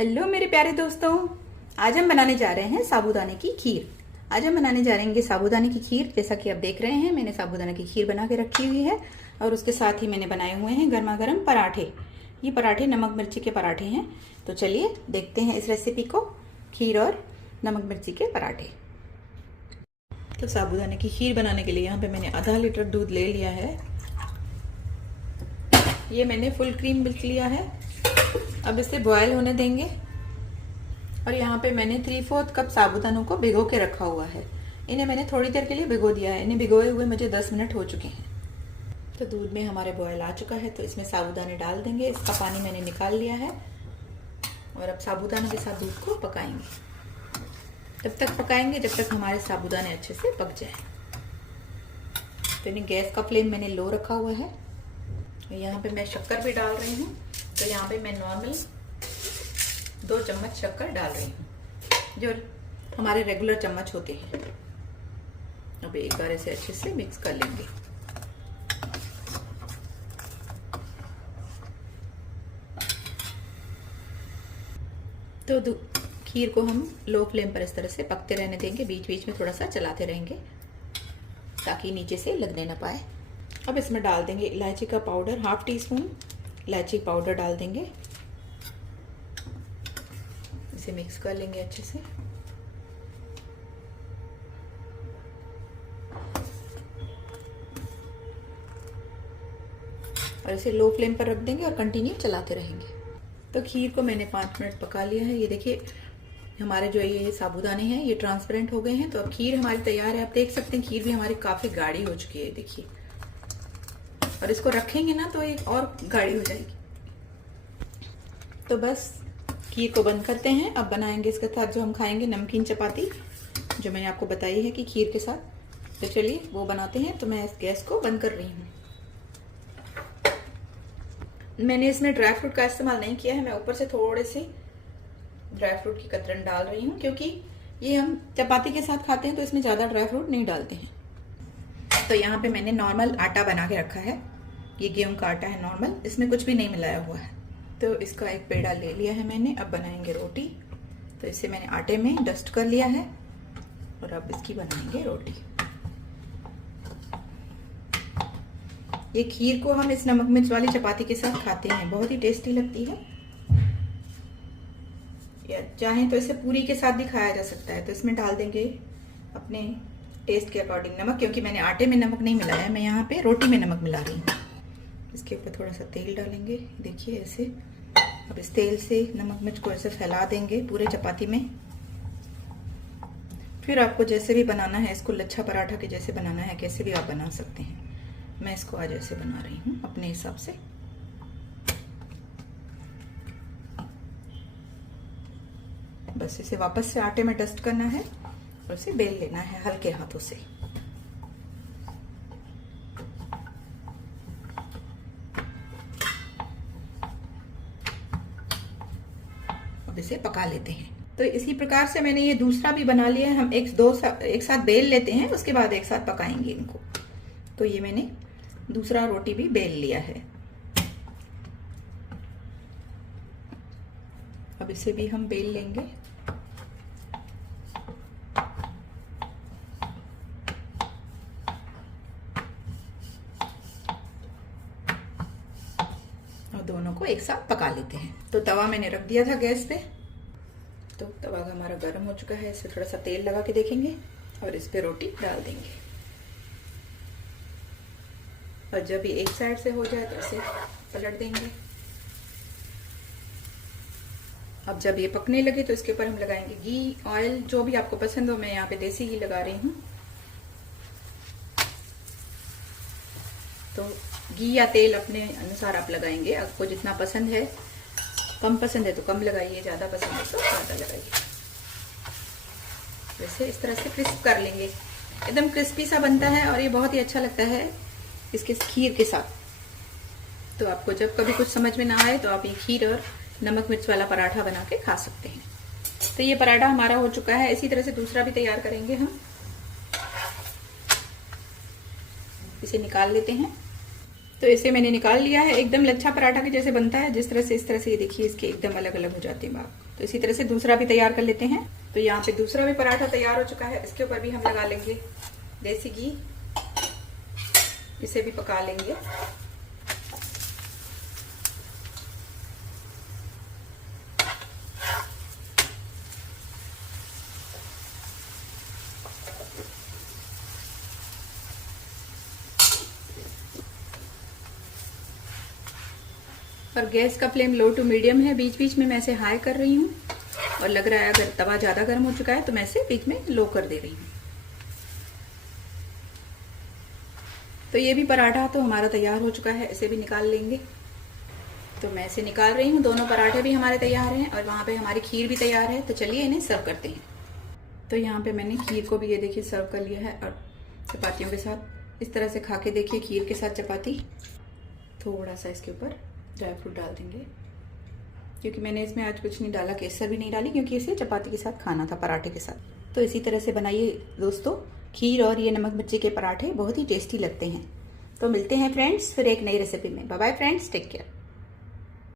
Hello मेरे प्यारे दोस्तों, आज हम बनाने जा रहे हैं साबूदाने की खीर। आज हम बनाने जा रहे हैं साबूदाने की खीर। जैसा कि आप देख रहे हैं, मैंने साबूदाने की खीर बना के रखी हुई है और उसके साथ ही मैंने बनाए हुए हैं गर्मा गर्म पराठे। ये पराठे नमक मिर्ची के पराठे हैं। तो चलिए देखते हैं इस रेसिपी को, खीर और नमक मिर्ची के पराठे। तो साबूदाने की खीर बनाने के लिए यहाँ पे मैंने आधा लीटर दूध ले लिया है। ये मैंने फुल क्रीम मिल्क लिया है। अब इसे बॉयल होने देंगे। और यहाँ पे मैंने 3/4 कप साबूदानों को भिगो के रखा हुआ है। इन्हें मैंने थोड़ी देर के लिए भिगो दिया है। इन्हें भिगोए हुए मुझे 10 मिनट हो चुके हैं। तो दूध में हमारे बॉयल आ चुका है, तो इसमें साबूदाने डाल देंगे। इसका पानी मैंने निकाल लिया है और अब साबूदानों के साथ दूध को पकाएंगे। तब तक पकाएंगे जब तक हमारे साबूदाने अच्छे से पक जाए। तो इन्हें गैस का फ्लेम मैंने लो रखा हुआ है। यहाँ पे मैं शक्कर भी डाल रही हूँ। तो यहाँ पे मैं नॉर्मल 2 चम्मच शक्कर डाल रही हूँ, जो हमारे रेगुलर चम्मच होते हैं। अब एक बार इसे अच्छे से मिक्स कर लेंगे। तो खीर को हम लो फ्लेम पर इस तरह से पकते रहने देंगे। बीच बीच में थोड़ा सा चलाते रहेंगे ताकि नीचे से लगने ना पाए। अब इसमें डाल देंगे इलायची का पाउडर, 1/2 टीस्पून इलायची पाउडर डाल देंगे। इसे मिक्स कर लेंगे अच्छे से। और इसे लो फ्लेम पर रख देंगे और कंटिन्यू चलाते रहेंगे। तो खीर को मैंने 5 मिनट पका लिया है। ये देखिए हमारे जो ये साबूदाने हैं ये ट्रांसपेरेंट हो गए हैं। तो अब खीर हमारी तैयार है। आप देख सकते हैं खीर भी हमारी काफी गाढ़ी हो चुकी है, देखिए। और इसको रखेंगे ना तो एक और गाढ़ी हो जाएगी। तो बस खीर को बंद करते हैं। अब बनाएंगे इसके साथ जो हम खाएंगे नमकीन चपाती, जो मैंने आपको बताई है कि खीर के साथ। तो चलिए वो बनाते हैं। तो मैं इस गैस को बंद कर रही हूँ। मैंने इसमें ड्राई फ्रूट का इस्तेमाल नहीं किया है। मैं ऊपर से थोड़े से ड्राई फ्रूट की कतरन डाल रही हूँ, क्योंकि ये हम चपाती के साथ खाते हैं तो इसमें ज्यादा ड्राई फ्रूट नहीं डालते हैं। तो यहाँ पे मैंने नॉर्मल आटा बना के रखा है। ये गेहूं का आटा है नॉर्मल, इसमें कुछ भी नहीं मिलाया हुआ है। तो इसका एक पेड़ा ले लिया है मैंने। अब बनाएंगे रोटी। तो इसे मैंने आटे में डस्ट कर लिया है और अब इसकी बनाएंगे रोटी। ये खीर को हम इस नमक मिर्च वाली चपाती के साथ खाते हैं, बहुत ही टेस्टी लगती है। या चाहें तो इसे पूरी के साथ भी खाया जा सकता है। तो इसमें डाल देंगे अपने टेस्ट के अकॉर्डिंग नमक, क्योंकि मैंने आटे में नमक नहीं मिलाया है। मैं यहाँ पे रोटी में नमक मिला रही हूँ। इसके ऊपर थोड़ा सा तेल डालेंगे, देखिए ऐसे। अब इस तेल से नमक मिर्च को ऐसे फैला देंगे पूरे चपाती में। फिर आपको जैसे भी बनाना है, इसको लच्छा पराठा के जैसे बनाना है, कैसे भी आप बना सकते हैं। मैं इसको आज ऐसे बना रही हूँ अपने हिसाब से। बस इसे वापस से आटे में डस्ट करना है और इसे बेल लेना है हल्के हाथों से। अब इसे पका लेते हैं। तो इसी प्रकार से मैंने ये दूसरा भी बना लिया है। हम एक साथ बेल लेते हैं, उसके बाद एक साथ पकाएंगे इनको। तो ये मैंने दूसरा रोटी भी बेल लिया है। अब इसे भी हम बेल लेंगे। और दोनों को एक साथ पका लेते हैं। तो तवा मैंने रख दिया था गैस पे। तो तवा हमारा गर्म हो चुका है। इसे थोड़ा सा तेल लगा के देखेंगे और इस पे रोटी डाल देंगे। और जब ये एक साइड से हो जाए तो इसे पलट देंगे। अब जब ये पकने लगे तो इसके ऊपर हम लगाएंगे घी, ऑयल, जो भी आपको पसंद हो। मैं यहाँ पे देसी घी लगा रही हूँ। तो घी या तेल अपने अनुसार आप लगाएंगे। आपको जितना पसंद है, कम पसंद है तो कम लगाइए, ज्यादा पसंद है तो ज्यादा लगाइए। वैसे इस तरह से क्रिस्प कर लेंगे। एकदम क्रिस्पी सा बनता है और ये बहुत ही अच्छा लगता है इसके खीर के साथ। तो आपको जब कभी कुछ समझ में ना आए तो आप ये खीर और नमक मिर्च वाला पराठा बना के खा सकते हैं। तो ये पराठा हमारा हो चुका है। इसी तरह से दूसरा भी तैयार करेंगे हम। इसे निकाल लेते हैं। तो इसे मैंने निकाल लिया है। एकदम लच्छा पराठा के जैसे बनता है, जिस तरह से, इस तरह से ये देखिए इसके एकदम अलग अलग हो जाते हैं भाग। तो इसी तरह से दूसरा भी तैयार कर लेते हैं। तो यहाँ पे दूसरा भी पराठा तैयार हो चुका है। इसके ऊपर भी हम लगा लेंगे देसी घी, इसे भी पका लेंगे। और गैस का फ्लेम लो टू मीडियम है। बीच बीच में मैं इसे हाई कर रही हूँ और लग रहा है अगर तवा ज्यादा गर्म हो चुका है तो मैं इसे बीच में लो कर दे रही हूँ। तो ये भी पराठा तो हमारा तैयार हो चुका है, इसे भी निकाल लेंगे। तो मैं इसे निकाल रही हूँ। दोनों पराठे भी हमारे तैयार हैं और वहां पे हमारी खीर भी तैयार है। तो चलिए इन्हें सर्व करते हैं। तो यहाँ पे मैंने खीर को भी ये देखिए सर्व कर लिया है और चपातियों के साथ इस तरह से खा के देखिए। खीर के साथ चपाती, थोड़ा सा इसके ऊपर ड्राई फ्रूट डाल देंगे, क्योंकि मैंने इसमें आज कुछ नहीं डाला, केसर भी नहीं डाली, क्योंकि इसे चपाती के साथ खाना था, पराठे के साथ। तो इसी तरह से बनाइए दोस्तों खीर और ये नमक मिर्ची के पराठे, बहुत ही टेस्टी लगते हैं। तो मिलते हैं फ्रेंड्स फिर एक नई रेसिपी में। Bye bye friends, take care.